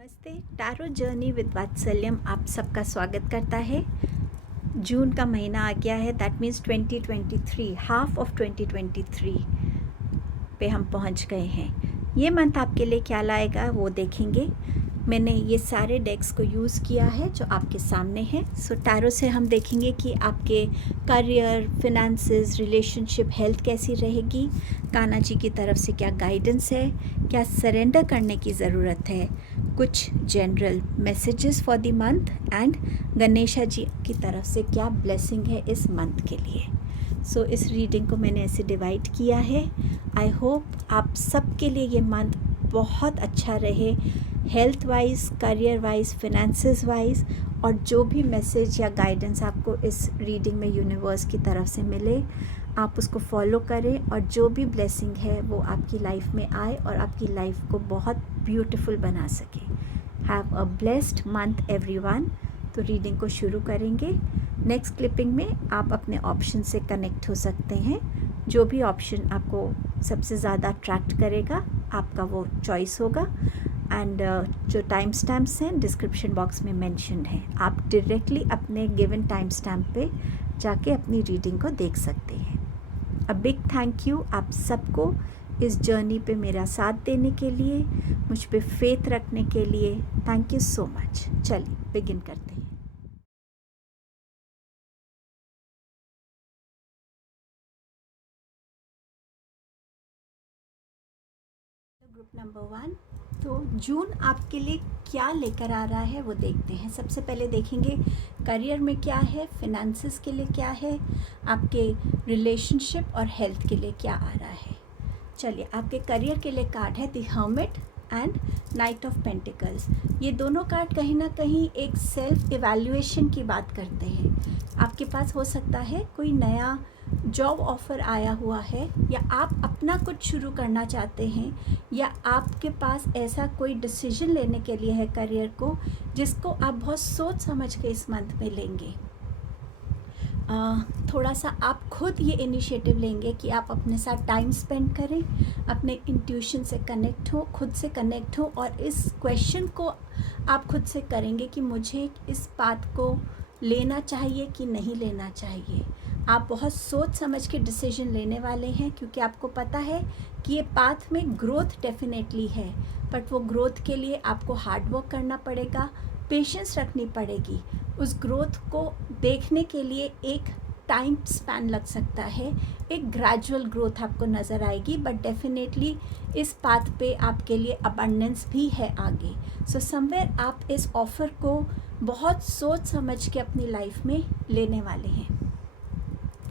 नमस्ते। Tarot journey with वात्सल्यम आप सबका स्वागत करता है। जून का महीना आ गया है, दैट मीन्स 2023, हाफ ऑफ 2023 पे हम पहुंच गए हैं। ये मंथ आपके लिए क्या लाएगा वो देखेंगे। मैंने ये सारे डेक्स को यूज़ किया है जो आपके सामने हैं। सो टैरो से हम देखेंगे कि आपके करियर, फिनेंसेस, रिलेशनशिप, हेल्थ कैसी रहेगी, कान्हा जी की तरफ से क्या गाइडेंस है, क्या सरेंडर करने की ज़रूरत है, कुछ general messages for the month and Ganesha ji की तरफ से क्या ब्लेसिंग है इस मंथ के लिए। सो इस रीडिंग को मैंने ऐसे डिवाइड किया है। आई होप आप सबके लिए ये मंथ बहुत अच्छा रहे, health wise, career wise, finances wise, और जो भी मैसेज या गाइडेंस आपको इस रीडिंग में यूनिवर्स की तरफ से मिले आप उसको फॉलो करें और जो भी ब्लेसिंग है वो आपकी लाइफ में आए और आपकी लाइफ को बहुत ब्यूटीफुल बना सके। Have a blessed month everyone. तो रीडिंग को शुरू करेंगे। नेक्स्ट क्लिपिंग में आप अपने ऑप्शन से कनेक्ट हो सकते हैं। जो भी ऑप्शन आपको सबसे ज़्यादा अट्रैक्ट करेगा आपका वो चॉइस होगा। एंड जो टाइम स्टैम्प्स हैं डिस्क्रिप्शन बॉक्स में मेंशन्ड है, आप डायरेक्टली अपने गिवन टाइम स्टैम्प पे जाके अपनी रीडिंग को देख सकते हैं। अ बिग थैंक यू आप सबको इस जर्नी पे मेरा साथ देने के लिए, मुझ पे फेथ रखने के लिए। Thank you so much. चलिए बिगिन करते हैं। Group number 1। तो जून आपके लिए क्या लेकर आ रहा है वो देखते हैं। सबसे पहले देखेंगे करियर में क्या है, फिनेंसेस के लिए क्या है, आपके रिलेशनशिप और हेल्थ के लिए क्या आ रहा है। चलिए, आपके करियर के लिए कार्ड है the hermit and night of pentacles. ये दोनों कार्ड कहीं ना कहीं एक सेल्फ इवैल्यूएशन की बात करते हैं। आपके पास हो सकता है कोई नया जॉब ऑफ़र आया हुआ है, या आप अपना कुछ शुरू करना चाहते हैं, या आपके पास ऐसा कोई डिसीजन लेने के लिए है करियर को जिसको आप बहुत सोच समझ के इस मंथ में लेंगे। थोड़ा सा आप खुद ये इनिशिएटिव लेंगे कि आप अपने साथ टाइम स्पेंड करें, अपने इंट्यूशन से कनेक्ट हो, खुद से कनेक्ट हो, और इस क्वेश्चन को आप खुद से करेंगे कि मुझे इस बात को लेना चाहिए कि नहीं लेना चाहिए। आप बहुत सोच समझ के डिसीजन लेने वाले हैं, क्योंकि आपको पता है कि ये पाथ में ग्रोथ डेफिनेटली है, बट वो ग्रोथ के लिए आपको हार्ड वर्क करना पड़ेगा, पेशेंस रखनी पड़ेगी। उस ग्रोथ को देखने के लिए एक टाइम स्पैन लग सकता है, एक ग्रेजुअल ग्रोथ आपको नज़र आएगी, बट डेफिनेटली इस पाथ पे आपके लिए अबंडेंस भी है आगे। सो समवेयर आप इस ऑफ़र को बहुत सोच समझ के अपनी लाइफ में लेने वाले हैं।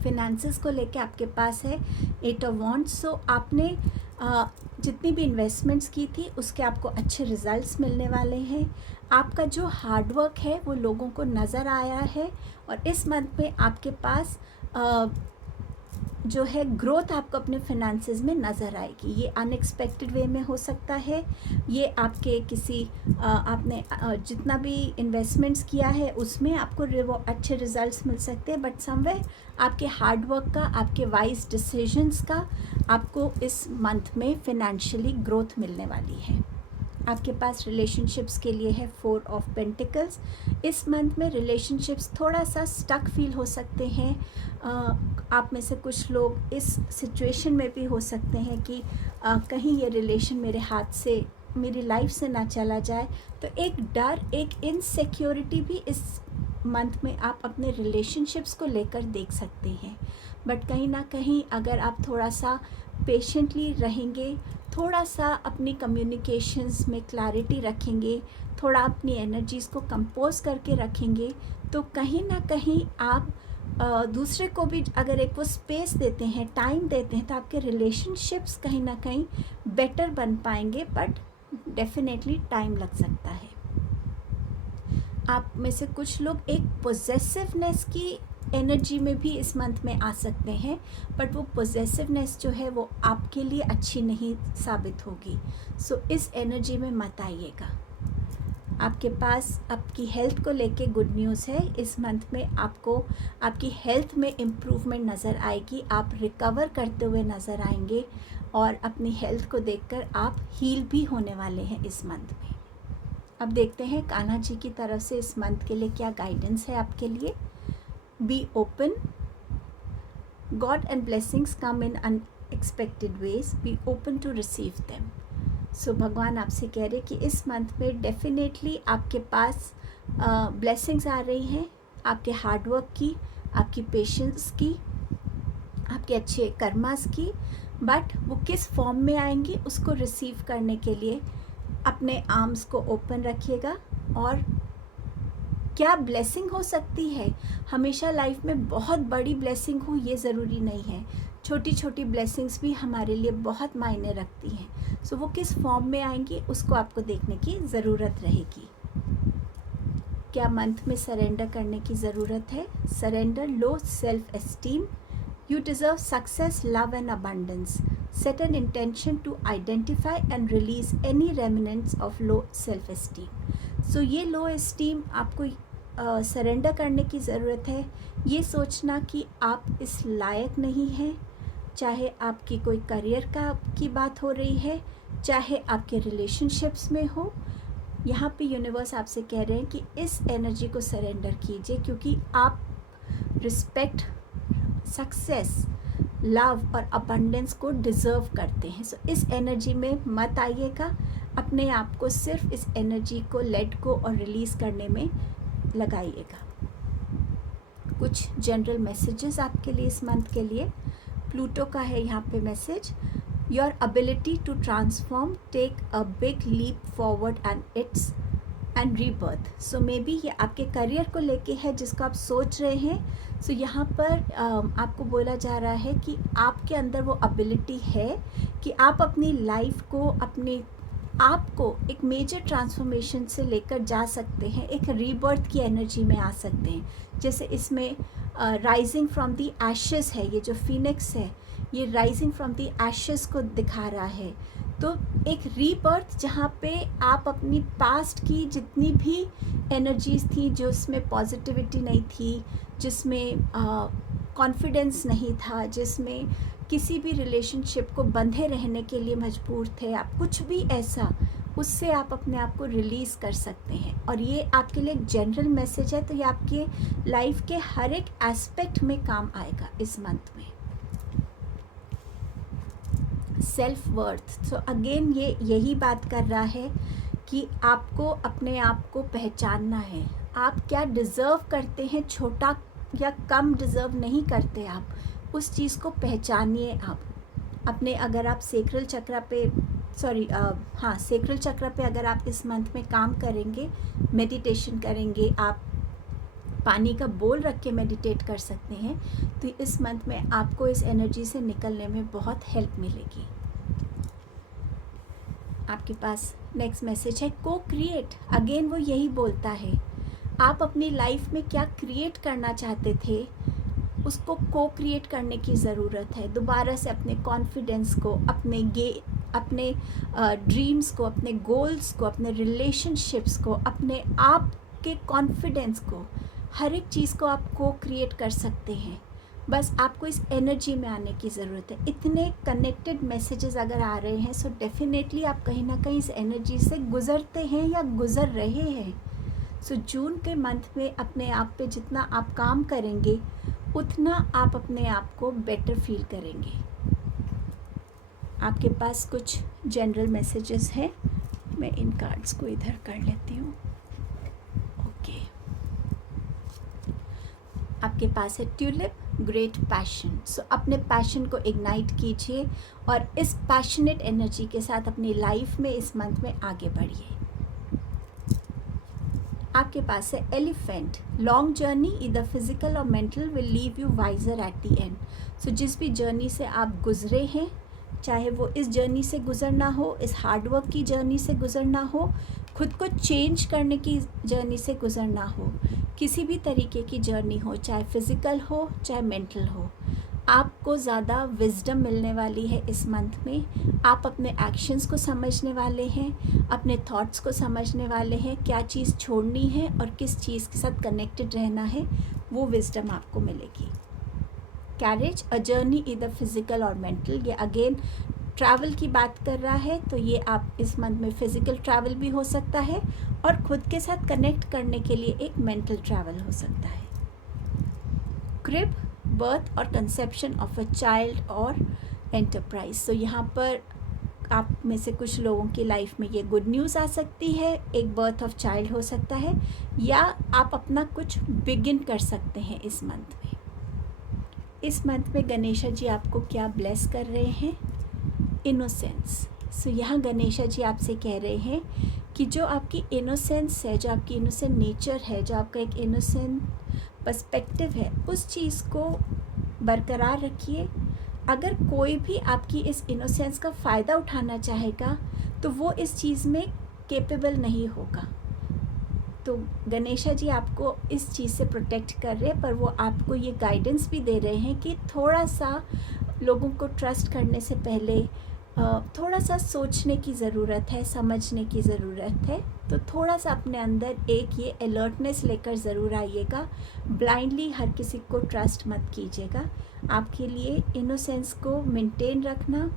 फिनेंसेस को लेके आपके पास है 8 ऑफ वॉन्ड्स। सो आपने जितनी भी इन्वेस्टमेंट्स की थी उसके आपको अच्छे रिजल्ट्स मिलने वाले हैं। आपका जो हार्डवर्क है वो लोगों को नज़र आया है, और इस मंथ में आपके पास जो है ग्रोथ आपको अपने फिनेंसेस में नज़र आएगी। ये अनएक्सपेक्टेड वे में हो सकता है, ये आपके किसी आपने जितना भी इन्वेस्टमेंट्स किया है उसमें आपको अच्छे रिजल्ट्स मिल सकते हैं, बट समवेयर आपके हार्डवर्क का, आपके वाइज डिसीजंस का आपको इस मंथ में फिनेंशियली ग्रोथ मिलने वाली है। आपके पास रिलेशनशिप्स के लिए है 4 ऑफ पेंटिकल्स। इस मंथ में रिलेशनशिप्स थोड़ा सा स्टक फील हो सकते हैं। आप में से कुछ लोग इस सिचुएशन में भी हो सकते हैं कि कहीं ये रिलेशन मेरे हाथ से, मेरी लाइफ से ना चला जाए। तो एक डर, एक इनसिक्योरिटी भी इस मंथ में आप अपने रिलेशनशिप्स को लेकर देख सकते हैं। बट कहीं ना कहीं अगर आप थोड़ा सा पेशेंटली रहेंगे, थोड़ा सा अपनी कम्युनिकेशंस में क्लैरिटी रखेंगे, थोड़ा अपनी एनर्जीज़ को कंपोज करके रखेंगे, तो कहीं ना कहीं आप दूसरे को भी अगर एक वो स्पेस देते हैं, टाइम देते हैं, तो आपके रिलेशनशिप्स कहीं ना कहीं बेटर बन पाएंगे, बट डेफिनेटली टाइम लग सकता है। आप में से कुछ लोग एक पोजेसिवनेस की एनर्जी में भी इस मंथ में आ सकते हैं, बट वो पोजेसिवनेस जो है वो आपके लिए अच्छी नहीं साबित होगी। सो इस एनर्जी में मत आइएगा। आपके पास आपकी हेल्थ को लेके गुड न्यूज़ है। इस मंथ में आपको आपकी हेल्थ में इम्प्रूवमेंट नज़र आएगी, आप रिकवर करते हुए नज़र आएंगे, और अपनी हेल्थ को देखकर आप हील भी होने वाले हैं इस मंथ में। अब देखते हैं कान्हा जी की तरफ से इस मंथ के लिए क्या गाइडेंस है आपके लिए। Be open, god and blessings come in unexpected ways, be open to receive them. So भगवान आपसे कह रहे कि इस मंथ में डेफिनेटली आपके पास ब्लेसिंग्स आ रही हैं, आपके हार्डवर्क की, आपकी पेशेंस की, आपके अच्छे कर्मास की, बट वो किस फॉर्म में आएंगी उसको रिसीव करने के लिए अपने आर्म्स को ओपन रखिएगा। और क्या ब्लेसिंग हो सकती है, हमेशा लाइफ में बहुत बड़ी ब्लेसिंग हो ये ज़रूरी नहीं है, छोटी छोटी ब्लेसिंग्स भी हमारे लिए बहुत मायने रखती हैं। सो वो किस फॉर्म में आएंगी उसको आपको देखने की ज़रूरत रहेगी। क्या मंथ में सरेंडर करने की ज़रूरत है? Surrender low self esteem, you deserve success, love and abundance, set an intention to identify and release any remnants of low self esteem. So ये लो एस्टीम आपको सरेंडर करने की ज़रूरत है। ये सोचना कि आप इस लायक नहीं हैं, चाहे आपकी कोई करियर की बात हो रही है, चाहे आपके रिलेशनशिप्स में हो, यहाँ पे यूनिवर्स आपसे कह रहे हैं कि इस एनर्जी को सरेंडर कीजिए, क्योंकि आप रिस्पेक्ट, सक्सेस, लव और अबंडेंस को डिज़र्व करते हैं। सो इस एनर्जी में मत आइएगा, अपने आप को सिर्फ इस एनर्जी को लेट गो और रिलीज़ करने में लगाइएगा। कुछ जनरल मैसेजेस आपके लिए इस मंथ के लिए। प्लूटो का है यहाँ पे message, your ability to transform take a big leap forward and rebirth. So maybe ये आपके करियर को लेके है जिसको आप सोच रहे हैं। सो यहाँ पर आपको बोला जा रहा है कि आपके अंदर वो एबिलिटी है कि आप अपनी लाइफ को, अपने आप को एक मेजर ट्रांसफॉर्मेशन से लेकर जा सकते हैं, एक रीबर्थ की एनर्जी में आ सकते हैं। जैसे इसमें राइजिंग फ्रॉम द एशेस है, ये जो फिनिक्स है ये राइजिंग फ्रॉम द एशेस को दिखा रहा है। तो एक रीबर्थ जहाँ पे आप अपनी पास्ट की जितनी भी एनर्जीज थी, जो उसमें पॉजिटिविटी नहीं थी, जिसमें कॉन्फिडेंस नहीं था, जिसमें किसी भी रिलेशनशिप को बंधे रहने के लिए मजबूर थे आप, कुछ भी ऐसा, उससे आप अपने आप को रिलीज़ कर सकते हैं। और ये आपके लिए एक जनरल मैसेज है, तो ये आपके लाइफ के हर एक एस्पेक्ट में काम आएगा इस मंथ में। सेल्फ वर्थ, तो अगेन ये यही बात कर रहा है कि आपको अपने आप को पहचानना है, आप क्या डिज़र्व करते हैं, छोटा या कम डिज़र्व नहीं करते आप, उस चीज़ को पहचानिए आप अपने। अगर आप सेक्रल चक्र पे अगर आप इस मंथ में काम करेंगे, मेडिटेशन करेंगे, आप पानी का बोल रख के मेडिटेट कर सकते हैं, तो इस मंथ में आपको इस एनर्जी से निकलने में बहुत हेल्प मिलेगी। आपके पास नेक्स्ट मैसेज है को क्रिएट। अगेन वो यही बोलता है, आप अपनी लाइफ में क्या क्रिएट करना चाहते थे उसको को क्रिएट करने की ज़रूरत है। दोबारा से अपने कॉन्फिडेंस को, अपने ड्रीम्स को, अपने गोल्स को, अपने रिलेशनशिप्स को, अपने आप के कॉन्फिडेंस को, हर एक चीज़ को आप को क्रिएट कर सकते हैं। बस आपको इस एनर्जी में आने की ज़रूरत है। इतने कनेक्टेड मैसेजेस अगर आ रहे हैं, सो डेफिनेटली आप कहीं ना कहीं इस एनर्जी से गुज़रते हैं या गुज़र रहे हैं। सो जून के मंथ में अपने आप पे जितना आप काम करेंगे, उतना आप अपने आप को बेटर फील करेंगे। आपके पास कुछ जनरल मैसेजेस हैं, मैं इन कार्ड्स को इधर कर लेती हूँ। ओके, आपके पास है ट्यूलिप, ग्रेट पैशन। सो अपने पैशन को इग्नाइट कीजिए और इस पैशनेट एनर्जी के साथ अपनी लाइफ में इस मंथ में आगे बढ़िए। आपके पास है एलिफेंट, लॉन्ग जर्नी इधर फिजिकल और mental will leave you wiser at the end. So जिस भी जर्नी से आप गुजरे हैं, चाहे वो इस जर्नी से गुजरना हो, इस हार्डवर्क की जर्नी से गुजरना हो, खुद को चेंज करने की जर्नी से गुजरना हो, किसी भी तरीके की जर्नी हो, चाहे फिज़िकल हो चाहे मेंटल हो, आपको ज़्यादा विजडम मिलने वाली है इस मंथ में। आप अपने एक्शंस को समझने वाले हैं, अपने थॉट्स को समझने वाले हैं, क्या चीज़ छोड़नी है और किस चीज़ के साथ कनेक्टेड रहना है, वो विजडम आपको मिलेगी। कैरेज, अ जर्नी इधर फिजिकल और मेंटल, ये अगेन ट्रैवल की बात कर रहा है तो ये आप इस मंथ में फिज़िकल ट्रैवल भी हो सकता है और खुद के साथ कनेक्ट करने के लिए एक मेंटल ट्रैवल हो सकता है। क्रिब, बर्थ और कंसेप्शन ऑफ अ चाइल्ड और एंटरप्राइज। तो यहाँ पर आप में से कुछ लोगों की लाइफ में ये गुड न्यूज़ आ सकती है, एक बर्थ ऑफ चाइल्ड हो सकता है, या आप अपना कुछ बिगिन कर सकते हैं इस मंथ में। इस मंथ में गणेशा जी आपको क्या ब्लेस कर रहे हैं? इनोसेंस। सो यहाँ गणेशा जी आपसे कह रहे हैं कि जो आपकी इनोसेंस है, जो आपकी इनोसेंट नेचर है, जो आपका एक इनोसेंट पर्सपेक्टिव है, उस चीज़ को बरकरार रखिए। अगर कोई भी आपकी इस इनोसेंस का फ़ायदा उठाना चाहेगा तो वो इस चीज़ में कैपेबल नहीं होगा। तो गणेशा जी आपको इस चीज़ से प्रोटेक्ट कर रहे हैं, पर वो आपको ये गाइडेंस भी दे रहे हैं कि थोड़ा सा लोगों को ट्रस्ट करने से पहले थोड़ा सा सोचने की ज़रूरत है, समझने की ज़रूरत है। तो थोड़ा सा अपने अंदर एक ये अलर्टनेस लेकर ज़रूर आइएगा। ब्लाइंडली हर किसी को ट्रस्ट मत कीजिएगा। आपके लिए इनोसेंस को मेंटेन रखना,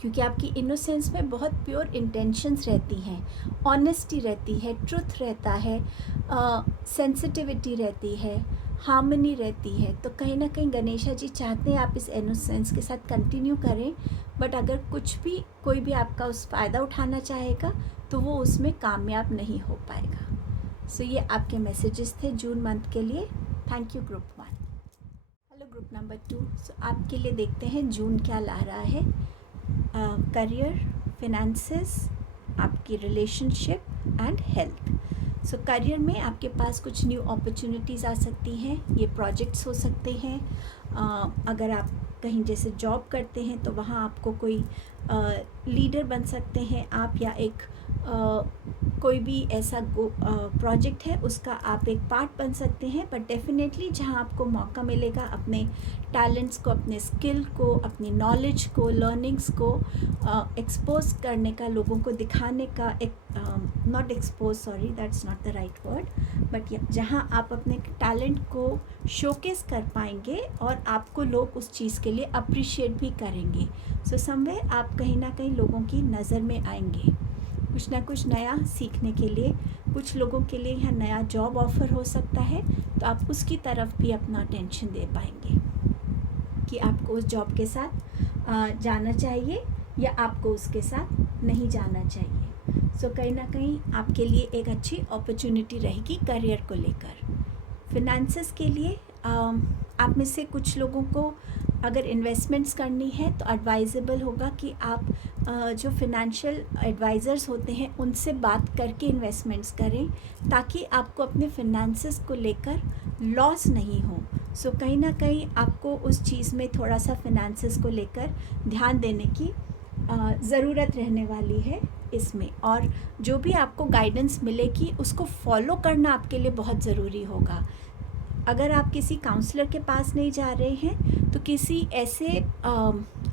क्योंकि आपकी इनोसेंस में बहुत प्योर इंटेंशंस रहती हैं, ऑनेस्टी रहती है, ट्रुथ रहता है, सेंसिटिविटी रहती है, हार्मनी रहती है। तो कहीं ना कहीं गणेशा जी चाहते हैं आप इस इनोसेंस के साथ कंटिन्यू करें, बट अगर कुछ भी कोई भी आपका उस फ़ायदा उठाना चाहेगा तो वो उसमें कामयाब नहीं हो पाएगा। सो ये आपके मैसेजेस थे जून मंथ के लिए। Thank you group 1। Hello group number 2। सो आपके लिए देखते हैं जून क्या ला रहा है। करियर, फिनेंसेस, आपकी relationship and health. So career में आपके पास कुछ न्यू अपॉर्चुनिटीज़ आ सकती हैं। ये प्रोजेक्ट्स हो सकते हैं। अगर आप कहीं जैसे जॉब करते हैं तो वहाँ आपको कोई लीडर बन सकते हैं आप, या एक कोई भी ऐसा प्रोजेक्ट है उसका आप एक पार्ट बन सकते हैं। पर डेफिनेटली जहाँ आपको मौका मिलेगा अपने टैलेंट्स को, अपने स्किल को, अपनी नॉलेज को, लर्निंग्स को एक्सपोज करने का, लोगों को दिखाने का, not expose, sorry that's not the right word, but जहाँ आप अपने टैलेंट को शोकेस कर पाएंगे और आपको लोग उस चीज़ के लिए अप्रिशिएट भी करेंगे। सो समवे आप कहीं ना कहीं लोगों की नज़र में आएंगे, कुछ ना कुछ नया सीखने के लिए। कुछ लोगों के लिए यहाँ नया जॉब ऑफ़र हो सकता है, तो आप उसकी तरफ भी अपना अटेंशन दे पाएंगे कि आपको उस जॉब के साथ जाना चाहिए या आपको उसके साथ नहीं जाना चाहिए। सो कहीं ना कहीं आपके लिए एक अच्छी अपॉर्चुनिटी रहेगी करियर को लेकर। फिनेंसेस के लिए आप में से कुछ लोगों को अगर इन्वेस्टमेंट्स करनी है तो एडवाइजेबल होगा कि आप जो फिनेंशियल एडवाइज़र्स होते हैं उनसे बात करके इन्वेस्टमेंट्स करें, ताकि आपको अपने फिनेंसेस को लेकर लॉस नहीं हो। सो कहीं ना कहीं आपको उस चीज़ में थोड़ा सा फिनेंसेस को लेकर ध्यान देने की ज़रूरत रहने वाली है इसमें। और जो भी आपको गाइडेंस मिलेगी उसको फॉलो करना आपके लिए बहुत ज़रूरी होगा। अगर आप किसी काउंसलर के पास नहीं जा रहे हैं तो किसी ऐसे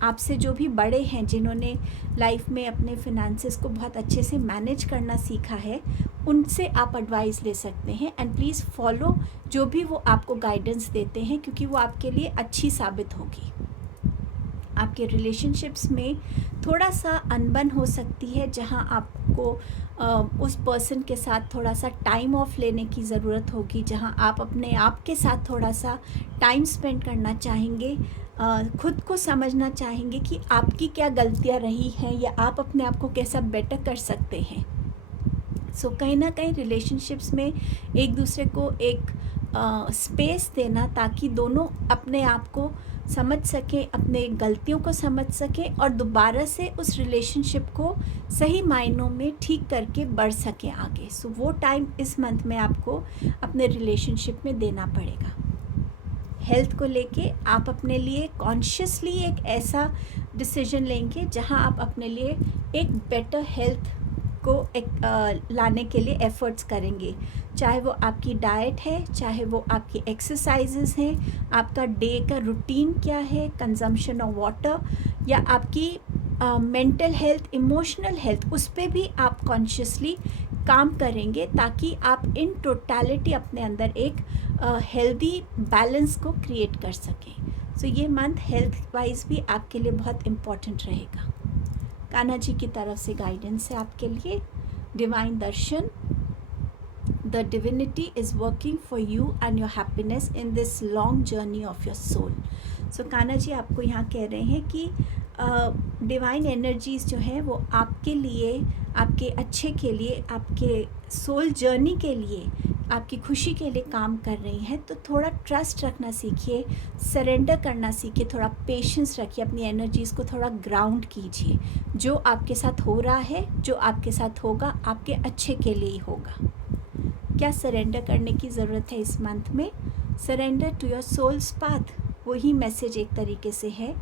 आपसे जो भी बड़े हैं, जिन्होंने लाइफ में अपने फिनेंसेस को बहुत अच्छे से मैनेज करना सीखा है, उनसे आप एडवाइस ले सकते हैं। एंड प्लीज़ फॉलो जो भी वो आपको गाइडेंस देते हैं, क्योंकि वो आपके लिए अच्छी साबित होगी। आपके रिलेशनशिप्स में थोड़ा सा अनबन हो सकती है, जहां आपको उस पर्सन के साथ थोड़ा सा टाइम ऑफ लेने की ज़रूरत होगी, जहां आप अपने आप के साथ थोड़ा सा टाइम स्पेंड करना चाहेंगे, खुद को समझना चाहेंगे कि आपकी क्या गलतियां रही हैं या आप अपने आप को कैसा बेटर कर सकते हैं। सो कहीं ना कहीं रिलेशनशिप्स में एक दूसरे को एक स्पेस देना, ताकि दोनों अपने आप को समझ सकें, अपने गलतियों को समझ सकें और दोबारा से उस रिलेशनशिप को सही मायनों में ठीक करके बढ़ सकें आगे। सो वो टाइम इस मंथ में आपको अपने रिलेशनशिप में देना पड़ेगा। हेल्थ को लेके आप अपने लिए कॉन्शियसली एक ऐसा डिसीजन लेंगे जहां आप अपने लिए एक बेटर हेल्थ को लाने के लिए एफ़र्ट्स करेंगे, चाहे वो आपकी डाइट है, चाहे वो आपकी एक्सरसाइजेस हैं, आपका डे का रूटीन क्या है, कंजम्पशन ऑफ वाटर, या आपकी मेंटल हेल्थ, इमोशनल हेल्थ, उस पे भी आप कॉन्शियसली काम करेंगे, ताकि आप इन टोटलिटी अपने अंदर एक हेल्दी बैलेंस को क्रिएट कर सकें। सो ये मंथ हेल्थ वाइज भी आपके लिए बहुत इम्पॉर्टेंट रहेगा। कान्हा जी की तरफ से गाइडेंस है आपके लिए, divine darshan. The divinity is working for you and your happiness in this long journey of your soul. So Kanha ji आपको यहाँ कह रहे हैं कि डिवाइन एनर्जीज़ जो हैं वो आपके लिए, आपके अच्छे के लिए, आपके सोल जर्नी के लिए, आपकी खुशी के लिए काम कर रही हैं। तो थोड़ा ट्रस्ट रखना सीखिए, सरेंडर करना सीखिए, थोड़ा पेशेंस रखिए, अपनी एनर्जीज़ को थोड़ा ग्राउंड कीजिए। जो आपके साथ हो रहा है, जो आपके साथ होगा, आपके अच्छे के लिए ही होगा। क्या सरेंडर करने की ज़रूरत है इस मंथ में? Surrender to your soul's path, वही मैसेज एक तरीके से है।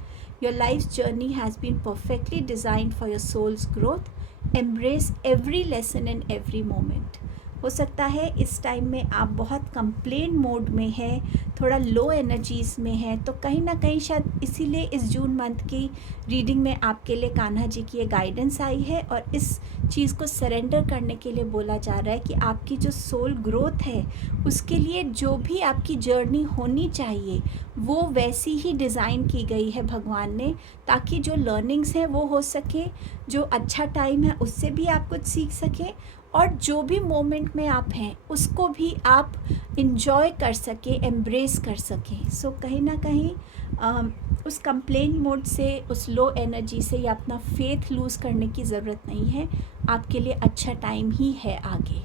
Your life journey has been perfectly designed for your soul's growth. Embrace every lesson and every moment. हो सकता है इस टाइम में आप बहुत कंप्लेन मोड में हैं, थोड़ा लो एनर्जीज़ में हैं, तो कहीं ना कहीं शायद इसीलिए इस जून मंथ की रीडिंग में आपके लिए कान्हा जी की ये गाइडेंस आई है और इस चीज़ को सरेंडर करने के लिए बोला जा रहा है कि आपकी जो सोल ग्रोथ है उसके लिए जो भी आपकी जर्नी होनी चाहिए वो वैसी ही डिज़ाइन की गई है भगवान ने, ताकि जो लर्निंग्स हैं वो हो सके, जो अच्छा टाइम है उससे भी आप कुछ सीख सकें और जो भी मोमेंट में आप हैं उसको भी आप इंजॉय कर सकें, एम्ब्रेस कर सकें। सो कहीं ना कहीं उस कंप्लेन मोड से, उस लो एनर्जी से या अपना फेथ लूज़ करने की ज़रूरत नहीं है। आपके लिए अच्छा टाइम ही है आगे।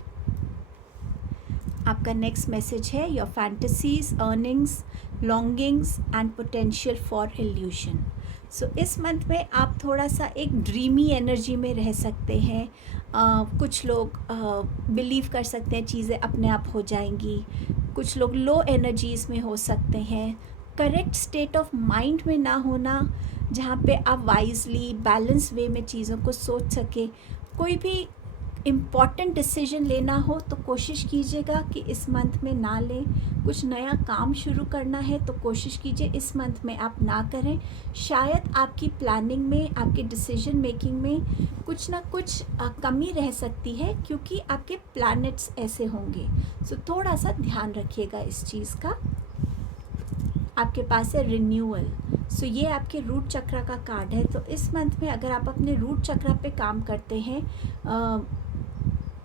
आपका नेक्स्ट मैसेज है your fantasies, earnings, longings and potential for illusion. So इस मंथ में आप थोड़ा सा एक ड्रीमी एनर्जी में रह सकते हैं। कुछ लोग बिलीव कर सकते हैं चीज़ें अपने आप हो जाएंगी, कुछ लोग लो एनर्जीज़ में हो सकते हैं। करेक्ट स्टेट ऑफ माइंड में ना होना, जहाँ पे आप वाइजली बैलेंस वे में चीज़ों को सोच सके। कोई भी इम्पॉर्टेंट डिसीजन लेना हो तो कोशिश कीजिएगा कि इस मंथ में ना लें। कुछ नया काम शुरू करना है तो कोशिश कीजिए इस मंथ में आप ना करें। शायद आपकी प्लानिंग में, आपके डिसीजन मेकिंग में कुछ ना कुछ कमी रह सकती है, क्योंकि आपके प्लैनेट्स ऐसे होंगे। सो थोड़ा सा ध्यान रखिएगा इस चीज़ का। आपके पास है रिन्यूअल। सो ये आपके रूट चक्रा का कार्ड है। तो इस मंथ में अगर आप अपने रूट चक्रा पे काम करते हैं,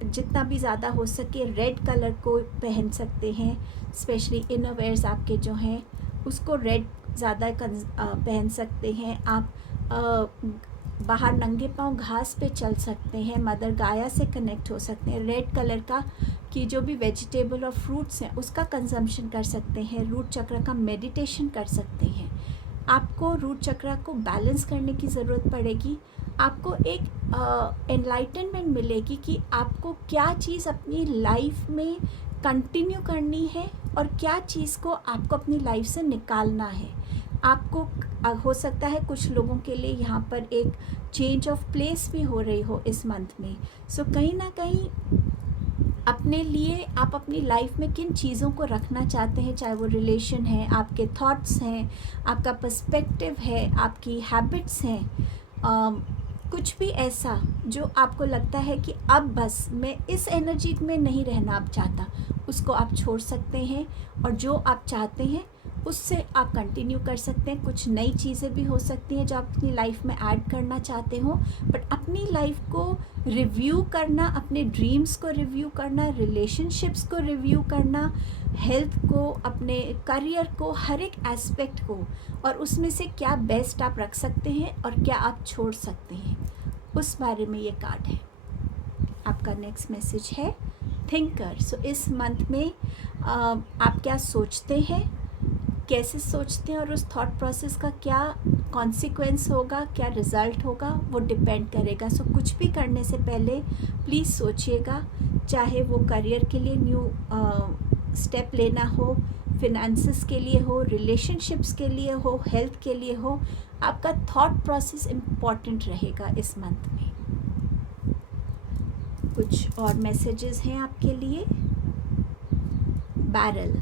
जितना भी ज़्यादा हो सके रेड कलर को पहन सकते हैं। स्पेशली इनरवेयर्स आपके जो हैं उसको रेड ज़्यादा पहन सकते हैं। आप बाहर नंगे पांव घास पे चल सकते हैं, मदर गाया से कनेक्ट हो सकते हैं। रेड कलर का की जो भी वेजिटेबल और फ्रूट्स हैं उसका कंजम्पशन कर सकते हैं। रूट चक्र का मेडिटेशन कर सकते हैं। आपको रूट चक्र को बैलेंस करने की ज़रूरत पड़ेगी। आपको एक एनलाइटनमेंट मिलेगी कि आपको क्या चीज़ अपनी लाइफ में कंटिन्यू करनी है और क्या चीज़ को आपको अपनी लाइफ से निकालना है। आपको हो सकता है कुछ लोगों के लिए यहाँ पर एक चेंज ऑफ प्लेस भी हो रही हो इस मंथ में। सो कहीं ना कहीं अपने लिए आप अपनी लाइफ में किन चीज़ों को रखना चाहते हैं, चाहे वो रिलेशन है, आपके थॉट्स हैं, आपका पर्सपेक्टिव है, आपकी हैबिट्स हैं, कुछ भी ऐसा जो आपको लगता है कि अब बस मैं इस एनर्जी में नहीं रहना अब चाहता, उसको आप छोड़ सकते हैं और जो आप चाहते हैं उससे आप कंटिन्यू कर सकते हैं। कुछ नई चीज़ें भी हो सकती हैं जो आप अपनी लाइफ में ऐड करना चाहते हो, बट अपनी लाइफ को रिव्यू करना, अपने ड्रीम्स को रिव्यू करना, रिलेशनशिप्स को रिव्यू करना, हेल्थ को, अपने करियर को, हर एक एस्पेक्ट को, और उसमें से क्या बेस्ट आप रख सकते हैं और क्या आप छोड़ सकते हैं, उस बारे में ये कार्ड है। आपका नेक्स्ट मैसेज है थिंकर। सो इस मंथ में आप क्या सोचते हैं, कैसे सोचते हैं और उस थॉट प्रोसेस का क्या कॉन्सिक्वेंस होगा, क्या रिज़ल्ट होगा, वो डिपेंड करेगा। सो कुछ भी करने से पहले प्लीज़ सोचिएगा, चाहे वो करियर के लिए न्यू स्टेप लेना हो, फिनेंसेस के लिए हो, रिलेशनशिप्स के लिए हो, हेल्थ के लिए हो, आपका थॉट प्रोसेस इम्पॉर्टेंट रहेगा इस मंथ में। कुछ और मैसेजेस हैं आपके लिए। Barrel,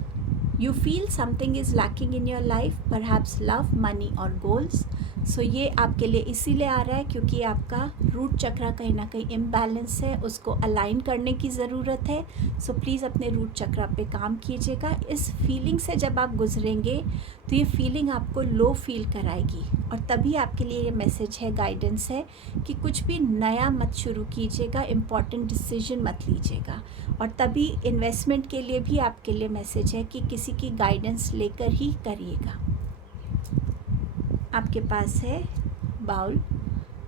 you feel something is lacking in your life, perhaps love, money or goals. सो ये आपके लिए इसीलिए आ रहा है क्योंकि आपका रूट चक्र कहीं ना कहीं इम्बैलेंस है, उसको अलाइन करने की ज़रूरत है। सो प्लीज़ अपने रूट चक्र पे काम कीजिएगा। इस फीलिंग से जब आप गुजरेंगे तो ये फीलिंग आपको लो फील कराएगी, और तभी आपके लिए ये मैसेज है, गाइडेंस है कि कुछ भी नया मत शुरू कीजिएगा, इम्पॉर्टेंट डिसीजन मत लीजिएगा। और तभी इन्वेस्टमेंट के लिए भी आपके लिए मैसेज है कि किसी की गाइडेंस लेकर ही करिएगा। आपके पास है bowl,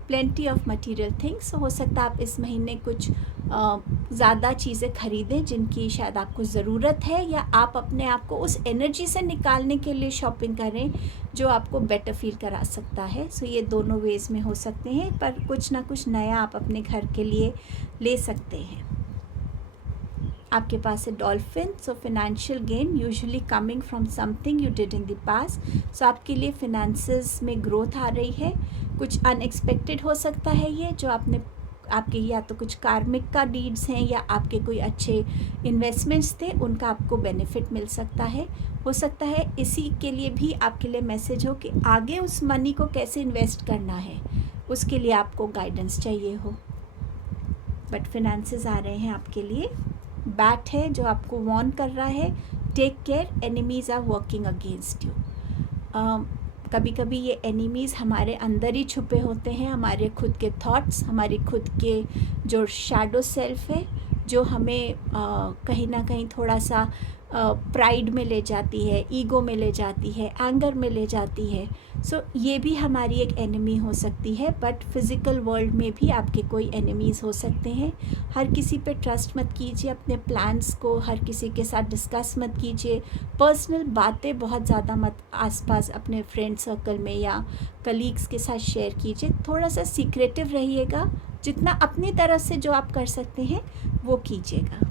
plenty of material things. हो सकता है आप इस महीने कुछ ज़्यादा चीज़ें खरीदें जिनकी शायद आपको ज़रूरत है, या आप अपने आप को उस एनर्जी से निकालने के लिए शॉपिंग करें जो आपको बेटर फील करा सकता है। सो ये दोनों वेज में हो सकते हैं, पर कुछ ना कुछ नया आप अपने घर के लिए ले सकते हैं। आपके पास है dolphin. So financial gain usually coming from something you did in the past. So आपके लिए फिनेंसेस में ग्रोथ आ रही है, कुछ अनएक्सपेक्टेड हो सकता है ये, जो आपके या तो कुछ कार्मिक का डीड्स हैं या आपके कोई अच्छे इन्वेस्टमेंट्स थे, उनका आपको बेनिफिट मिल सकता है। हो सकता है इसी के लिए भी आपके लिए मैसेज हो कि आगे उस मनी को कैसे इन्वेस्ट करना है, उसके लिए आपको गाइडेंस चाहिए हो। बट फिनेंसेस आ रहे हैं आपके लिए। बैट है जो आपको वार्न कर रहा है, take care, enemies are working against you. कभी कभी ये एनिमीज़ हमारे अंदर ही छुपे होते हैं, हमारे खुद के थॉट्स, हमारी खुद के जो शैडो सेल्फ है, जो हमें कहीं ना कहीं थोड़ा सा प्राइड में ले जाती है, ईगो में ले जाती है, एंगर में ले जाती है। सो ये भी हमारी एक एनिमी हो सकती है। बट फिज़िकल वर्ल्ड में भी आपके कोई एनिमीज़ हो सकते हैं। हर किसी पे ट्रस्ट मत कीजिए, अपने प्लान्स को हर किसी के साथ डिस्कस मत कीजिए, पर्सनल बातें बहुत ज़्यादा मत आसपास अपने फ्रेंड सर्कल में या कलीग्स के साथ शेयर कीजिए। थोड़ा सा सीक्रेटिव रहिएगा, जितना अपनी तरफ से जो आप कर सकते हैं वो कीजिएगा।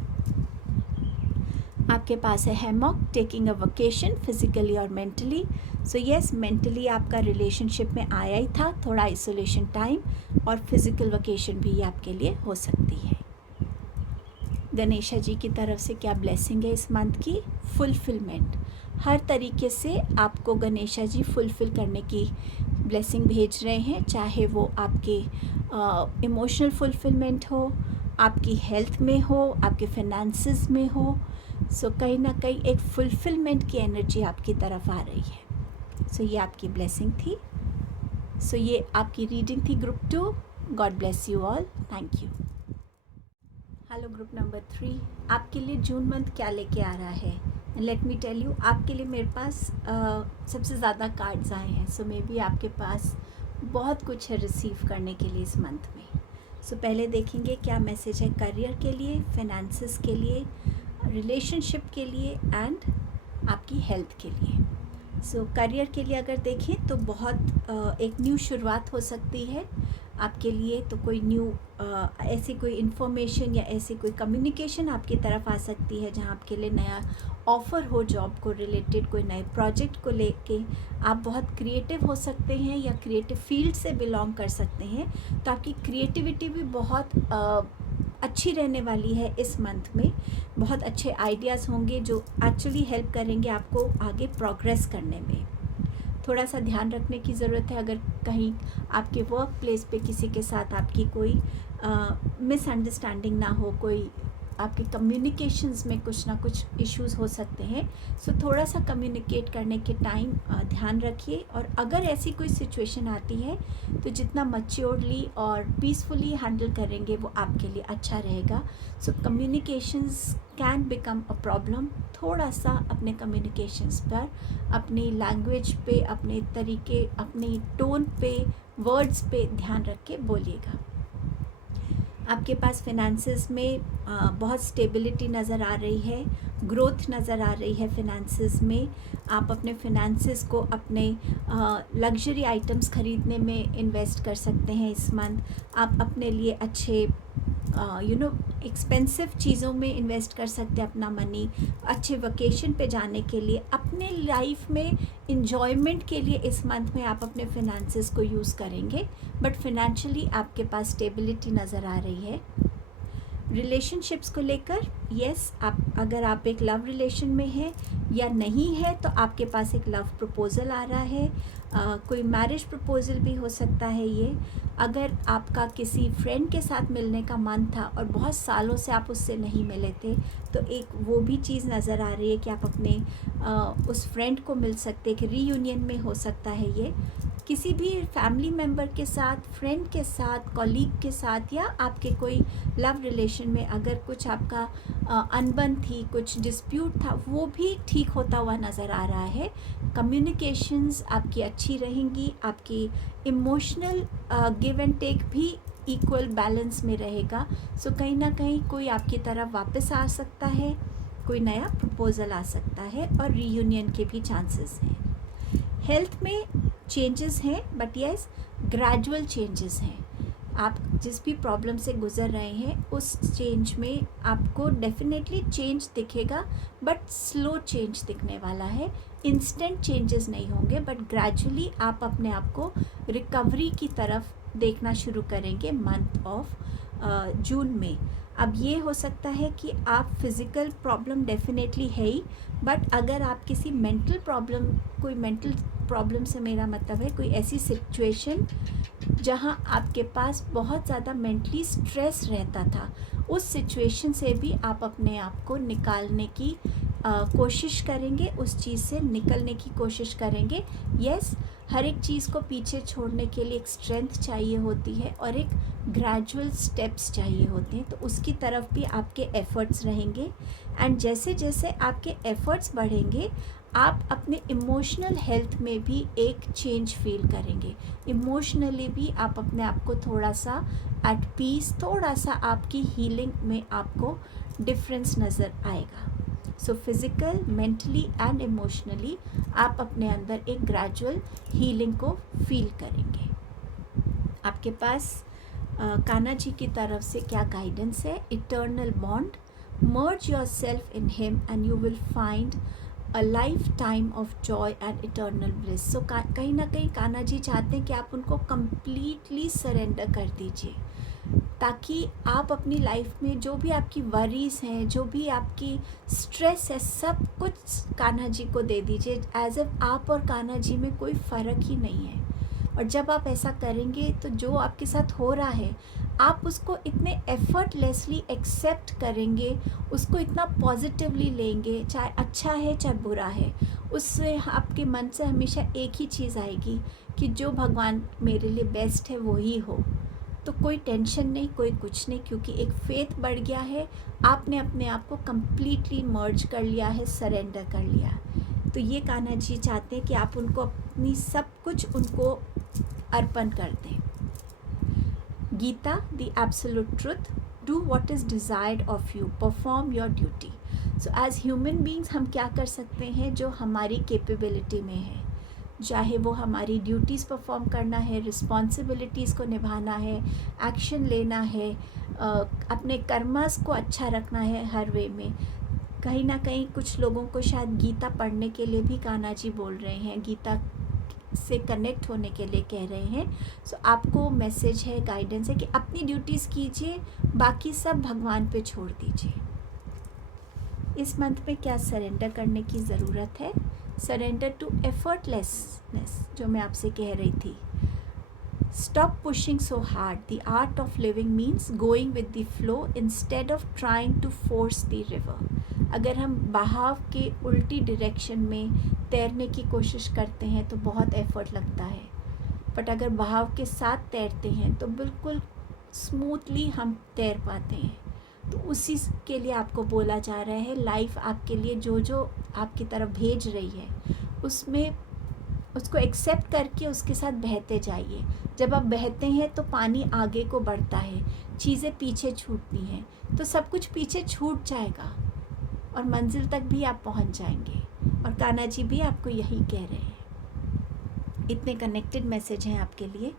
आपके पास है hammock, taking a vacation physically और मेंटली। सो येस, मेंटली आपका रिलेशनशिप में आया ही था, थोड़ा आइसोलेशन टाइम, और फिज़िकल वकेशन भी आपके लिए हो सकती है। गणेशा जी की तरफ से क्या ब्लेसिंग है इस मंथ की? फुलफिलमेंट। हर तरीके से आपको गणेशा जी फुलफ़िल करने की ब्लेसिंग भेज रहे हैं, चाहे वो आपके इमोशनल फुलफिलमेंट हो, आपकी हेल्थ में हो, आपके फाइनेंसेस में हो। सो कहीं ना कहीं एक फुलफिलमेंट की एनर्जी आपकी तरफ आ रही है। सो ये आपकी ब्लेसिंग थी। सो ये आपकी रीडिंग थी group 2। God bless you all, thank you. Hello group number 3, आपके लिए जून मंथ क्या लेके आ रहा है? लेट मी टेल यू, आपके लिए मेरे पास सबसे ज़्यादा कार्ड्स आए हैं। सो मे बी आपके पास बहुत कुछ है रिसीव करने के लिए इस मंथ में। सो पहले देखेंगे क्या मैसेज है करियर के लिए, फाइनेंसेस के लिए, रिलेशनशिप के लिए एंड आपकी हेल्थ के लिए। सो करियर के लिए अगर देखें तो बहुत एक न्यू शुरुआत हो सकती है आपके लिए। तो कोई न्यू ऐसी कोई इन्फॉर्मेशन या ऐसी कोई कम्युनिकेशन आपकी तरफ आ सकती है जहां आपके लिए नया ऑफ़र हो, जॉब को रिलेटेड कोई नए प्रोजेक्ट को लेके। आप बहुत क्रिएटिव हो सकते हैं या क्रिएटिव फील्ड से बिलोंग कर सकते हैं, तो आपकी क्रिएटिविटी भी बहुत अच्छी रहने वाली है इस मंथ में। बहुत अच्छे आइडियाज़ होंगे जो एक्चुअली हेल्प करेंगे आपको आगे प्रोग्रेस करने में। थोड़ा सा ध्यान रखने की ज़रूरत है, अगर कहीं आपके वर्क प्लेस पे किसी के साथ आपकी कोई मिसअंडरस्टैंडिंग ना हो, कोई आपके कम्युनिकेशंस में कुछ ना कुछ इश्यूज़ हो सकते हैं। सो थोड़ा सा कम्युनिकेट करने के टाइम ध्यान रखिए, और अगर ऐसी कोई सिचुएशन आती है तो जितना मैच्योरली और पीसफुली हैंडल करेंगे वो आपके लिए अच्छा रहेगा। So communications can become a problem. थोड़ा सा अपने कम्युनिकेशंस पर, अपनी लैंग्वेज पे, अपने तरीके, अपनी टोन पे, वर्ड्स पे ध्यान रख के बोलिएगा। आपके पास फिनेंसेस में बहुत स्टेबिलिटी नज़र आ रही है, ग्रोथ नज़र आ रही है फिनेंसेस में। आप अपने फिनेंसेस को अपने लग्जरी आइटम्स ख़रीदने में इन्वेस्ट कर सकते हैं इस मंथ। आप अपने लिए अच्छे एक्सपेंसिव चीज़ों में इन्वेस्ट कर सकते हैं अपना मनी, अच्छे वकेशन पे जाने के लिए, अपने लाइफ में इन्जॉयमेंट के लिए इस मंथ में आप अपने फिनेंसेस को यूज़ करेंगे। बट फिनेंशियली आपके पास स्टेबिलिटी नज़र आ रही है। रिलेशनशिप्स को लेकर यस, अगर आप एक लव रिलेशन में हैं या नहीं है तो आपके पास एक लव प्रपोज़ल आ रहा है, कोई मैरिज प्रपोज़ल भी हो सकता है ये। अगर आपका किसी फ्रेंड के साथ मिलने का मन था और बहुत सालों से आप उससे नहीं मिले थे, तो एक वो भी चीज़ नज़र आ रही है कि आप अपने उस फ्रेंड को मिल सकते, कि रीयूनियन में हो सकता है ये। किसी भी फैमिली मेम्बर के साथ, फ्रेंड के साथ, कॉलीग के साथ, या आपके कोई लव रिलेशन में अगर कुछ आपका अनबन थी, कुछ डिस्प्यूट था, वो भी ठीक होता हुआ नज़र आ रहा है। कम्युनिकेशंस आपकी अच्छी रहेंगी, आपकी इमोशनल गिव एंड टेक भी इक्वल बैलेंस में रहेगा। सो कहीं ना कहीं कोई आपकी तरफ वापस आ सकता है, कोई नया प्रपोज़ल आ सकता है, और रीयूनियन के भी चांसेस हैं। हेल्थ में चेंजेस हैं, बट यस ग्रेजुअल चेंजेस हैं। आप जिस भी प्रॉब्लम से गुज़र रहे हैं उस चेंज में आपको डेफिनेटली चेंज दिखेगा, बट स्लो चेंज दिखने वाला है। इंस्टेंट चेंजेस नहीं होंगे, बट ग्रेजुअली आप अपने आप को रिकवरी की तरफ देखना शुरू करेंगे मंथ ऑफ जून में। अब ये हो सकता है कि आप फिज़िकल प्रॉब्लम डेफिनेटली है ही, बट अगर आप किसी मेंटल प्रॉब्लम, कोई मेंटल प्रॉब्लम से मेरा मतलब है कोई ऐसी सिचुएशन जहाँ आपके पास बहुत ज़्यादा मेंटली स्ट्रेस रहता था, उस सिचुएशन से भी आप अपने आप को निकालने की कोशिश करेंगे, उस चीज़ से निकलने की कोशिश करेंगे। यस, हर एक चीज़ को पीछे छोड़ने के लिए एक स्ट्रेंथ चाहिए होती है और एक ग्रेजुअल स्टेप्स चाहिए होते हैं, तो उसकी तरफ भी आपके एफ़र्ट्स रहेंगे। एंड जैसे जैसे आपके एफ़र्ट्स बढ़ेंगे, आप अपने इमोशनल हेल्थ में भी एक चेंज फील करेंगे। इमोशनली भी आप अपने आप को थोड़ा सा एट पीस, थोड़ा सा आपकी हीलिंग में आपको डिफरेंस नज़र आएगा। So physical, mentally and emotionally आप अपने अंदर एक ग्रेजुअल हीलिंग को फील करेंगे। आपके पास कान्हा जी की तरफ से क्या गाइडेंस है? Eternal bond, merge your self in him and you will find a lifetime of joy and eternal bliss. So कहीं ना कहीं कान्हा जी चाहते हैं कि आप उनको कम्प्लीटली सरेंडर कर दीजिए, ताकि आप अपनी लाइफ में जो भी आपकी वरीज़ हैं, जो भी आपकी स्ट्रेस है, सब कुछ कान्हा जी को दे दीजिए। एज इफ आप और कान्हा जी में कोई फ़र्क ही नहीं है। और जब आप ऐसा करेंगे तो जो आपके साथ हो रहा है आप उसको इतने एफर्टलेसली एक्सेप्ट करेंगे, उसको इतना पॉजिटिवली लेंगे, चाहे अच्छा है चाहे बुरा है। उससे आपके मन से हमेशा एक ही चीज़ आएगी कि जो भगवान मेरे लिए बेस्ट है वो ही हो। तो कोई टेंशन नहीं, कोई कुछ नहीं, क्योंकि एक फेथ बढ़ गया है, आपने अपने आप को कम्प्लीटली मर्ज कर लिया है, सरेंडर कर लिया। तो ये कान्हा जी चाहते हैं कि आप उनको अपनी सब कुछ उनको अर्पण कर दें। Gita, the absolute truth, do what is desired of you, perform your duty. So as human beings हम क्या कर सकते हैं जो हमारी कैपेबिलिटी में है, चाहे वो हमारी ड्यूटीज़ परफॉर्म करना है, रिस्पॉन्सिबिलिटीज़ को निभाना है, एक्शन लेना है, अपने कर्मस को अच्छा रखना है हर वे में। कहीं ना कहीं कुछ लोगों को शायद गीता पढ़ने के लिए भी कान्हा जी बोल रहे हैं, गीता से कनेक्ट होने के लिए कह रहे हैं। सो आपको मैसेज है, गाइडेंस है कि अपनी ड्यूटीज़ कीजिए, बाकी सब भगवान पे छोड़ दीजिए। इस मंथ में क्या सरेंडर करने की ज़रूरत है? सरेंडर टू एफर्टलेसनेस, जो मैं आपसे कह रही थी। Stop pushing so hard, the art of living means going with the flow instead of trying to force the river. अगर हम बहाव के उल्टी डायरेक्शन में तैरने की कोशिश करते हैं तो बहुत एफर्ट लगता है, बट अगर बहाव के साथ तैरते हैं तो बिल्कुल स्मूथली हम तैर पाते हैं। तो उसी के लिए आपको बोला जा रहा है, लाइफ आपके लिए जो जो आपकी तरफ भेज रही है उसमें उसको एक्सेप्ट करके उसके साथ बहते जाइए। जब आप बहते हैं तो पानी आगे को बढ़ता है, चीज़ें पीछे छूटती हैं, तो सब कुछ पीछे छूट जाएगा और मंजिल तक भी आप पहुंच जाएंगे। और कान्हा जी भी आपको यही कह रहे हैं। इतने कनेक्टेड मैसेज हैं आपके लिए।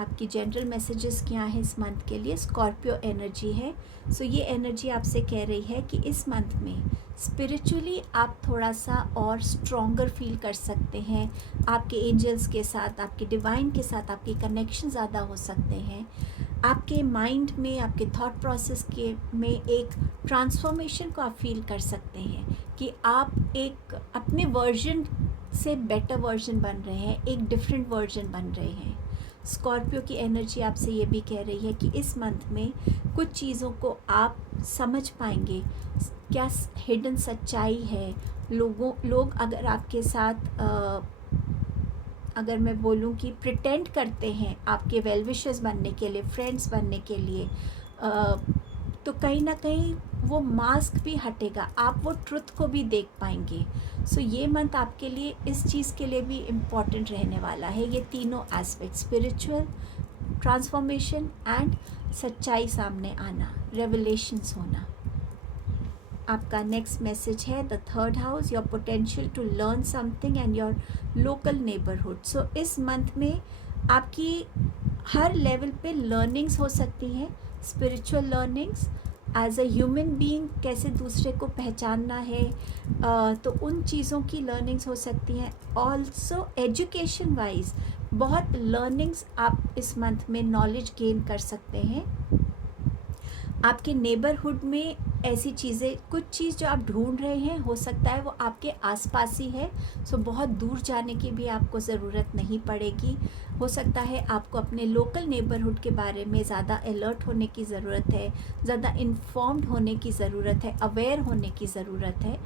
आपकी जनरल मैसेजेस क्या है इस मंथ के लिए? स्कॉर्पियो एनर्जी है। सो ये एनर्जी आपसे कह रही है कि इस मंथ में स्पिरिचुअली आप थोड़ा सा और स्ट्रॉन्गर फील कर सकते हैं। आपके एंजल्स के साथ, आपके डिवाइन के साथ आपके कनेक्शन ज़्यादा हो सकते हैं। आपके माइंड में, आपके थॉट प्रोसेस के में एक ट्रांसफॉर्मेशन को आप फील कर सकते हैं कि आप एक अपने वर्जन से बेटर वर्जन बन रहे हैं, एक डिफरेंट वर्जन बन रहे हैं। स्कॉर्पियो की एनर्जी आपसे ये भी कह रही है कि इस मंथ में कुछ चीज़ों को आप समझ पाएंगे, क्या हिडन सच्चाई है। लोग अगर आपके साथ अगर मैं बोलूँ कि प्रिटेंड करते हैं आपके वेल विशर्स बनने के लिए, फ्रेंड्स बनने के लिए, तो कहीं ना कहीं वो मास्क भी हटेगा, आप वो ट्रुथ को भी देख पाएंगे। सो ये मंथ आपके लिए इस चीज़ के लिए भी इम्पॉर्टेंट रहने वाला है। ये तीनों एस्पेक्ट, स्पिरिचुअल ट्रांसफॉर्मेशन एंड सच्चाई सामने आना, रेवलेशंस होना। आपका नेक्स्ट मैसेज है the third house, your potential to learn something and your local neighbourhood. So इस मंथ में आपकी हर लेवल पे लर्निंग्स हो सकती हैं, spiritual learnings, as a human being कैसे दूसरे को पहचानना है, तो उन चीज़ों की लर्निंग्स हो सकती हैं। ऑल्सो एजुकेशन वाइज बहुत लर्निंग्स आप इस मंथ में नॉलेज गेन कर सकते हैं। आपके नेबरहुड में ऐसी चीज़ें, कुछ चीज़ जो आप ढूंढ रहे हैं, हो सकता है वो आपके आसपास ही है। सो बहुत दूर जाने की भी आपको ज़रूरत नहीं पड़ेगी। हो सकता है आपको अपने लोकल नेबरहुड के बारे में ज़्यादा अलर्ट होने की ज़रूरत है, ज़्यादा इन्फॉर्म्ड होने की ज़रूरत है, अवेयर होने की ज़रूरत है।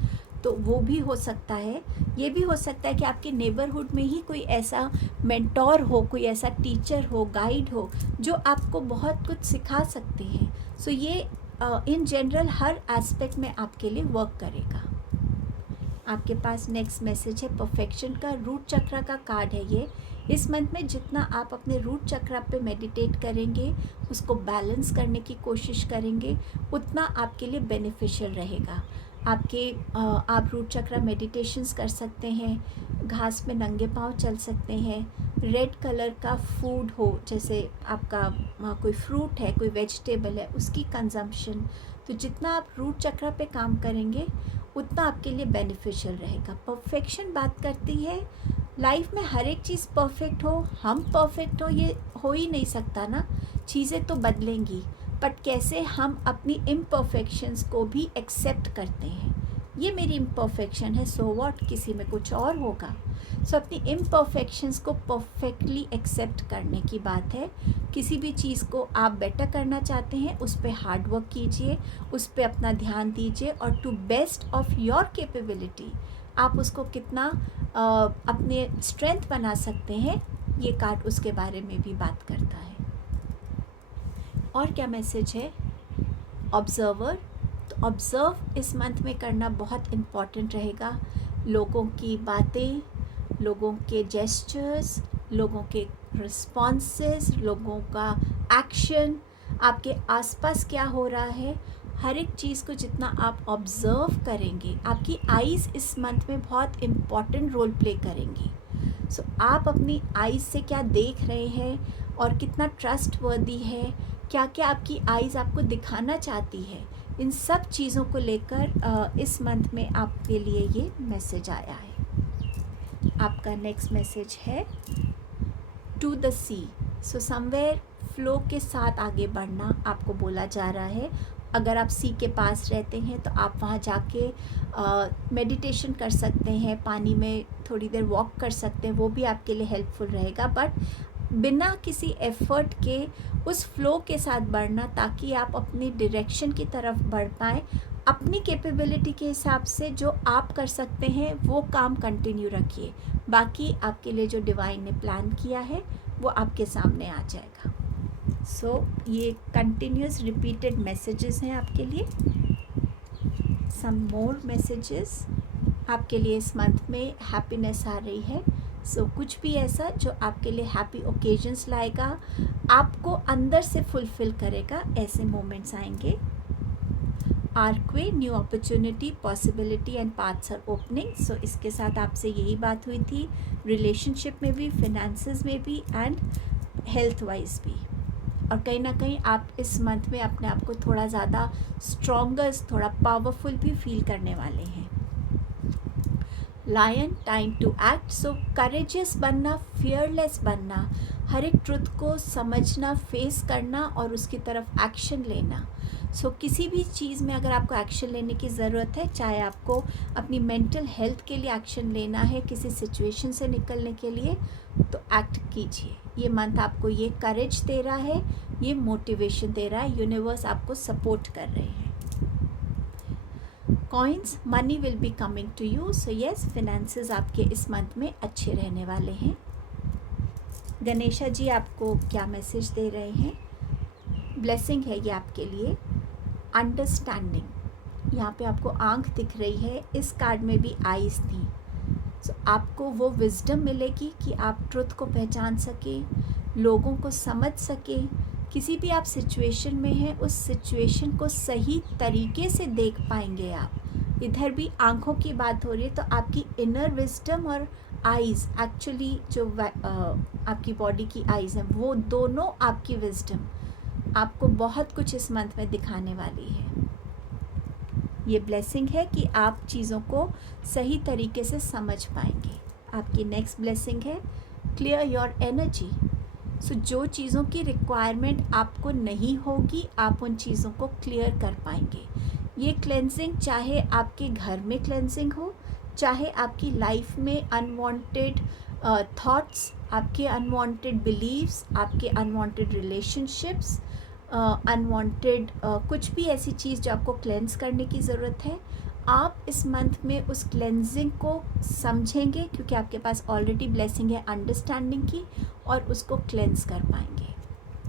तो वो भी हो सकता है। ये भी हो सकता है कि आपके नेबरहुड में ही कोई ऐसा मेंटोर हो, कोई ऐसा टीचर हो, गाइड हो, जो आपको बहुत कुछ सिखा सकते हैं। सो ये इन जनरल हर एस्पेक्ट में आपके लिए वर्क करेगा। आपके पास नेक्स्ट मैसेज है परफेक्शन का, रूट चक्र का कार्ड है ये। इस मंथ में जितना आप अपने रूट चक्र पे मेडिटेट करेंगे, उसको बैलेंस करने की कोशिश करेंगे, उतना आपके लिए बेनिफिशियल रहेगा। आप रूट चक्र मेडिटेशंस कर सकते हैं, घास में नंगे पांव चल सकते हैं, रेड कलर का फूड हो, जैसे आपका कोई फ्रूट है, कोई वेजिटेबल है, उसकी कंजम्पशन। तो जितना आप रूट चक्र पे काम करेंगे उतना आपके लिए बेनिफिशियल रहेगा। परफेक्शन बात करती है लाइफ में हर एक चीज़ परफेक्ट हो, हम परफेक्ट हो, ये हो ही नहीं सकता ना। चीज़ें तो बदलेंगी, बट कैसे हम अपनी इम्परफेक्शंस को भी एक्सेप्ट करते हैं। ये मेरी इम्परफेक्शन है, सो व्हाट, किसी में कुछ और होगा। सो अपनी इम्परफेक्शंस को परफेक्टली एक्सेप्ट करने की बात है। किसी भी चीज़ को आप बेटर करना चाहते हैं, उस पर हार्ड वर्क कीजिए, उस पर अपना ध्यान दीजिए, और to best of your capability आप उसको कितना अपने स्ट्रेंथ बना सकते हैं, ये कार्ड उसके बारे में भी बात करता है। और क्या मैसेज है, ऑब्जर्वर। तो ऑब्ज़र्व इस मंथ में करना बहुत इम्पॉर्टेंट रहेगा। लोगों की बातें, लोगों के जेस्चर्स, लोगों के रिस्पॉन्सेस, लोगों का एक्शन, आपके आसपास क्या हो रहा है, हर एक चीज़ को जितना आप ऑब्ज़र्व करेंगे, आपकी आइज़ इस मंथ में बहुत इम्पॉर्टेंट रोल प्ले करेंगी। सो आप अपनी आइज़ से क्या देख रहे हैं और कितना ट्रस्टवर्दी है, क्या क्या आपकी आइज़ आपको दिखाना चाहती है, इन सब चीज़ों को लेकर इस मंथ में आपके लिए ये मैसेज आया है। आपका नेक्स्ट मैसेज है to the sea. So somewhere flow के साथ आगे बढ़ना आपको बोला जा रहा है। अगर आप सी के पास रहते हैं तो आप वहाँ जाके मेडिटेशन कर सकते हैं, पानी में थोड़ी देर वॉक कर सकते हैं, वो भी आपके लिए हेल्पफुल रहेगा। बट बिना किसी एफर्ट के उस फ्लो के साथ बढ़ना, ताकि आप अपनी डायरेक्शन की तरफ बढ़ पाएँ। अपनी कैपेबिलिटी के हिसाब से जो आप कर सकते हैं वो काम कंटिन्यू रखिए, बाकी आपके लिए जो डिवाइन ने प्लान किया है वो आपके सामने आ जाएगा। सो ये कंटिन्यूस रिपीटेड मैसेजेस हैं आपके लिए। सम मोर मैसेजेस आपके लिए इस मंथ में हैप्पीनेस आ रही है। सो कुछ भी ऐसा जो आपके लिए हैप्पी ओकेजन्स लाएगा, आपको अंदर से फुलफिल करेगा, ऐसे मोमेंट्स आएंगे। Archway, new opportunity, possibility and paths are opening. So इसके साथ आपसे यही बात हुई थी, रिलेशनशिप में भी, फिनेंसेस में भी एंड हेल्थ वाइज भी। और कहीं ना कहीं आप इस मंथ में अपने आप को थोड़ा ज़्यादा स्ट्रॉन्गर, थोड़ा पावरफुल भी फील करने वाले हैं। Lion, time to act. So courageous बनना, फियरलेस बनना, हर एक ट्रुथ को समझना, फेस करना और उसकी तरफ एक्शन लेना। सो किसी भी चीज़ में अगर आपको एक्शन लेने की ज़रूरत है, चाहे आपको अपनी मेंटल हेल्थ के लिए एक्शन लेना है, किसी सिचुएशन से निकलने के लिए, तो एक्ट कीजिए। ये मंथ आपको ये करेज दे रहा है, ये मोटिवेशन दे रहा है, यूनिवर्स आपको सपोर्ट कर रहे हैं। Coins, money will be coming to you. So yes, finances आपके इस मंथ में अच्छे रहने वाले हैं। गणेशा जी आपको क्या मैसेज दे रहे हैं? ब्लेसिंग है ये आपके लिए, अंडरस्टैंडिंग। यहाँ पे आपको आंख दिख रही है, इस कार्ड में भी आईज थी। सो आपको वो विजडम मिलेगी कि आप ट्रुथ को पहचान सके, लोगों को समझ सके, किसी भी आप सिचुएशन में हैं उस सिचुएशन को सही तरीके से देख पाएंगे आप। इधर भी आंखों की बात हो रही है, तो आपकी इनर विजडम और आइज़, एक्चुअली जो आपकी बॉडी की आइज़ हैं, वो दोनों आपकी विजडम आपको बहुत कुछ इस मंथ में दिखाने वाली है। ये ब्लेसिंग है कि आप चीज़ों को सही तरीके से समझ पाएंगे। आपकी नेक्स्ट ब्लेसिंग है क्लियर योर एनर्जी। सो जो चीज़ों की रिक्वायरमेंट आपको नहीं होगी, आप उन चीज़ों को क्लियर कर पाएंगे। ये क्लेंजिंग चाहे आपके घर में क्लेंजिंग हो, चाहे आपकी लाइफ में अनवांटेड थॉट्स, आपके अनवांटेड बिलीव्स, आपके अनवांटेड रिलेशनशिप्स, अनवांटेड कुछ भी ऐसी चीज़ जो आपको क्लेंस करने की ज़रूरत है, आप इस मंथ में उस क्लेंजिंग को समझेंगे, क्योंकि आपके पास ऑलरेडी ब्लेसिंग है अंडरस्टैंडिंग की, और उसको क्लेंस कर पाएंगे।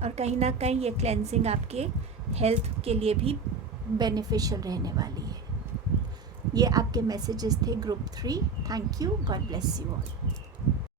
और कहीं ना कहीं ये क्लेंजिंग आपके हेल्थ के लिए भी बेनिफिशियल रहने वाली है। ये आपके मैसेजेस थे group 3। Thank you, God bless you all.